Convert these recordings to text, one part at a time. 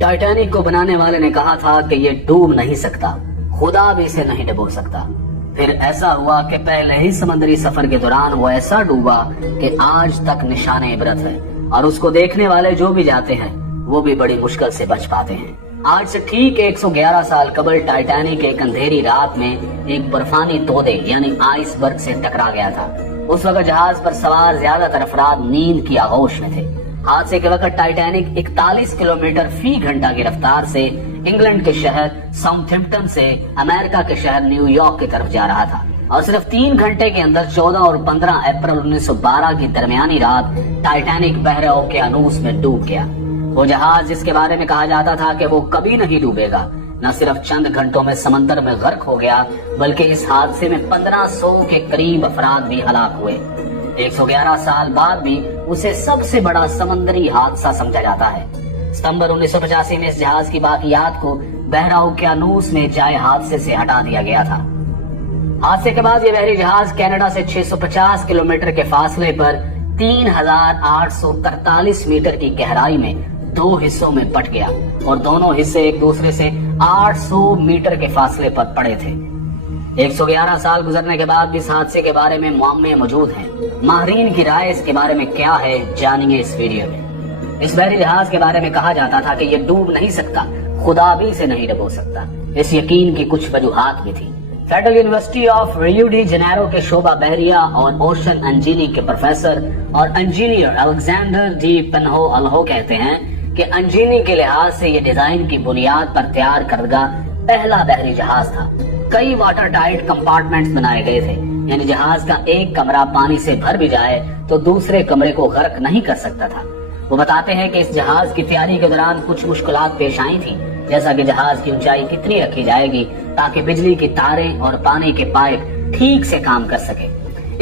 Titanic को बनाने वाले ने कहा था कि ये डूब नहीं सकता, खुदा भी इसे नहीं डुबो सकता। फिर ऐसा हुआ कि पहले ही समुद्री सफर के दौरान वो ऐसा डूबा कि आज तक निशाने इबरत है, और उसको देखने वाले जो भी जाते हैं वो भी बड़ी मुश्किल से बच पाते हैं। आज से ठीक 111 साल कबल टाइटैनिक एक अंधेरी रात में एक बर्फानी तोदे यानी आइसबर्ग से टकरा गया था। उस वक्त जहाज पर सवार ज्यादातर अफराद नींद की आगोश में थे। हादसे के वक्त टाइटैनिक 41 किलोमीटर फी घंटा की रफ्तार से इंग्लैंड के शहर साउथहैम्पटन से अमेरिका के शहर न्यूयॉर्क की तरफ जा रहा था, और सिर्फ 3 घंटे के अंदर 14 और 15 अप्रैल 1912 की दरमियानी रात टाइटैनिक बहरे ओकेयानूस में डूब गया। वो जहाज जिसके बारे में कहा जाता था कि वो कभी नहीं डूबेगा, न सिर्फ चंद घंटों में समंदर में गर्क हो गया, बल्कि इस हादसे में 1500 के करीब अफराद भी हलाक हुए। 111 साल बाद भी उसे सबसे बड़ा समंदरी हादसा समझा जाता है। सितंबर 1985 में इस जहाज की बाकियात को बहरा ओकेयानूस में जाए हादसे से हटा दिया गया था। हादसे के बाद ये बहरी जहाज कनाडा से 650 किलोमीटर के फासले पर 3843 मीटर की गहराई में 2 हिस्सों में बट गया, और दोनों हिस्से एक दूसरे से 800 मीटर के फासले पर पड़े थे। 111 साल गुजरने के बाद भी इस हादसे के बारे में मामले मौजूद हैं। माहिरीन की राय इसके बारे में क्या है, जानिए इस वीडियो में। इस बहरी जहाज के बारे में कहा जाता था कि ये डूब नहीं सकता, खुदा भी इसे नहीं डुबो सकता। इस यकीन की कुछ वजूहात भी थी। Federal university of Rio de Janeiro के शोबा बहरिया और ओशन इंजीनियरिंग के प्रोफेसर और इंजीनियर अलेक्जेंडर डी पेन्हो अल्हो कहते हैं कि इंजीनियरिंग के लिहाज से ये डिजाइन की बुनियाद पर तैयार करदा पहला बहरी जहाज था। कई वाटर टाइट कंपार्टमेंट्स बनाए गए थे, यानी जहाज का एक कमरा पानी से भर भी जाए तो दूसरे कमरे को गर्क नहीं कर सकता था। वो बताते हैं कि इस जहाज की तैयारी के दौरान कुछ मुश्किलात पेश आई थी, जैसा कि जहाज की ऊंचाई कितनी रखी जाएगी ताकि बिजली की तारें और पानी के पाइप ठीक से काम कर सके।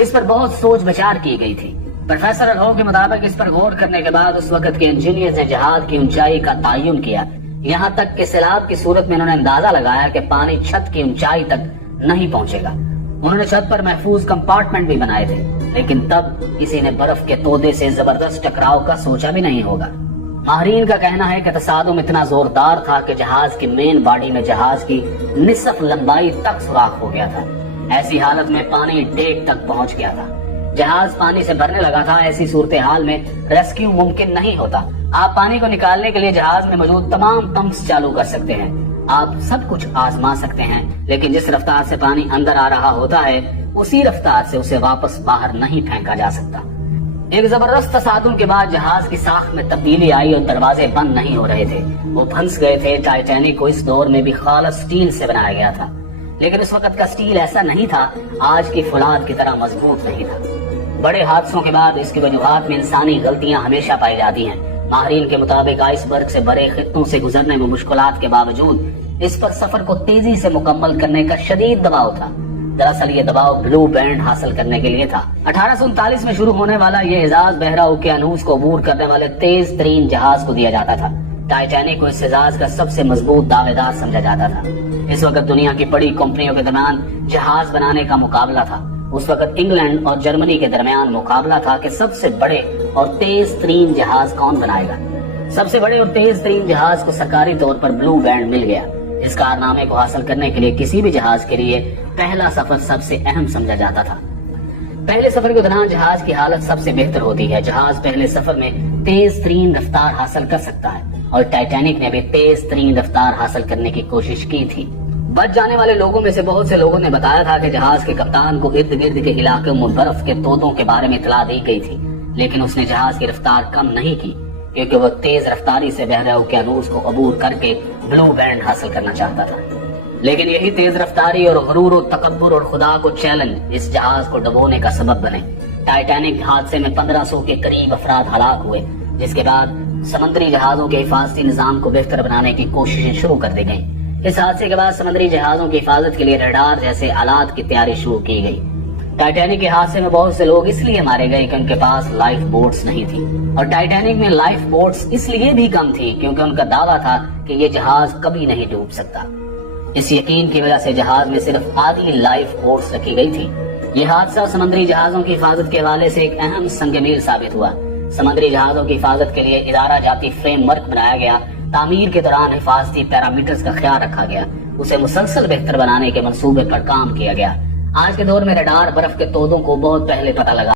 इस पर बहुत सोच विचार की गई थी। प्रोफेसर अल्हो के मुताबिक इस पर गौर करने के बाद उस वक्त के इंजीनियर ने जहाज की ऊंचाई का तयन किया। यहाँ तक कि सैलाब की सूरत में उन्होंने अंदाजा लगाया कि पानी छत की ऊंचाई तक नहीं पहुंचेगा। उन्होंने छत पर महफूज कंपार्टमेंट भी बनाए थे, लेकिन तब किसी ने बर्फ के तोदे से जबरदस्त टकराव का सोचा भी नहीं होगा। माहिरीन का कहना है कि तसादुम इतना जोरदार था कि जहाज की मेन बॉडी में जहाज की निसफ लंबाई तक सुराख हो गया था। ऐसी हालत में पानी डेक तक पहुंच गया था। जहाज पानी से भरने लगा था। ऐसी सूरत हाल में रेस्क्यू मुमकिन नहीं होता। आप पानी को निकालने के लिए जहाज में मौजूद तमाम पंप्स चालू कर सकते हैं, आप सब कुछ आजमा सकते हैं, लेकिन जिस रफ्तार से पानी अंदर आ रहा होता है उसी रफ्तार से उसे वापस बाहर नहीं फेंका जा सकता। एक जबरदस्त तसादुम के बाद जहाज की साख में तब्दीली आई और दरवाजे बंद नहीं हो रहे थे, वो फंस गए थे। टाइटैनिक को इस दौर में भी खालिस स्टील से बनाया गया था, लेकिन उस वक्त का स्टील ऐसा नहीं था, आज की फौलाद की तरह मजबूत नहीं था। बड़े हादसों के बाद इसकी वजूहात में इंसानी गलतियां हमेशा पाई जाती हैं। माहिरीन के मुताबिक आइसबर्ग से भरे खित्तों से गुजरने में मुश्किलात के बावजूद इस पर सफर को तेजी से मुकम्मल करने का शदीद दबाव था। दरअसल ये दबाव ब्लू बैंड हासिल करने के लिए था। 1839 में शुरू होने वाला ये एजाज बहरा ओकेयानूस को अबूर करने वाले तेज तरीन जहाज को दिया जाता था। टाइटैनिक को इस एजाज का सबसे मजबूत दावेदार समझा जाता था। इस वक्त दुनिया की बड़ी कंपनियों के दरमियान जहाज बनाने का मुकाबला था। उस वक्त इंग्लैंड और जर्मनी के दरमियान मुकाबला था कि सबसे बड़े और तेज तरीन जहाज कौन बनाएगा। सबसे बड़े और तेज तरीन जहाज को सरकारी तौर पर ब्लू बैंड मिल गया। इस कारनामे को हासिल करने के लिए किसी भी जहाज के लिए पहला सफर सबसे अहम समझा जाता था। पहले सफर के दौरान जहाज की हालत सबसे बेहतर होती है। जहाज पहले सफर में तेज तरीन रफ्तार हासिल कर सकता है, और टाइटैनिक ने भी तेज तरीन रफ्तार हासिल करने की कोशिश की थी। बच जाने वाले लोगों में से बहुत से लोगों ने बताया था कि जहाज के कप्तान को इर्द गिर्द के इलाके में बर्फ के तोदों के बारे में इतला दी गई थी, लेकिन उसने जहाज की रफ्तार कम नहीं की, क्योंकि वह तेज रफ्तारी से बहरे ओकेयानूस को अबूर करके ब्लू बैंड हासिल करना चाहता था। लेकिन यही तेज रफ्तारी और गुरूर और तकब्बुर और खुदा को चैलेंज इस जहाज को डुबोने का सबब बने। टाइटैनिक हादसे में 1500 के करीब अफराद हलाक हुए, जिसके बाद समुद्री जहाजों के हिफाजती निजाम को बेहतर बनाने की कोशिशें शुरू कर दी गयी। इस हादसे के बाद समुद्री जहाजों की हिफाजत के लिए रडार जैसे आलात की तैयारी शुरू की गई। टाइटैनिक के हादसे में बहुत से लोग इसलिए मारे गए कि उनके पास लाइफ बोट्स नहीं थी, और टाइटैनिक में लाइफ बोट्स इसलिए भी कम थी क्योंकि उनका दावा था कि ये जहाज कभी नहीं डूब सकता। इस यकीन की वजह से जहाज में सिर्फ आधी लाइफ बोट्स रखी गई थी। ये हादसा समुद्री जहाजों की हिफाजत के हवाले से एक अहम संग मील साबित हुआ। समुद्री जहाजों की हिफाजत के लिए इदारा जाती फ्रेमवर्क बनाया गया, تعمیر کے دوران حفاظتی پیرامیٹرز کا خیال رکھا گیا، اسے مسلسل بہتر بنانے کے منصوبے پر کام کیا گیا۔ آج کے دور میں ریڈار برف کے تودوں کو بہت پہلے پتہ لگا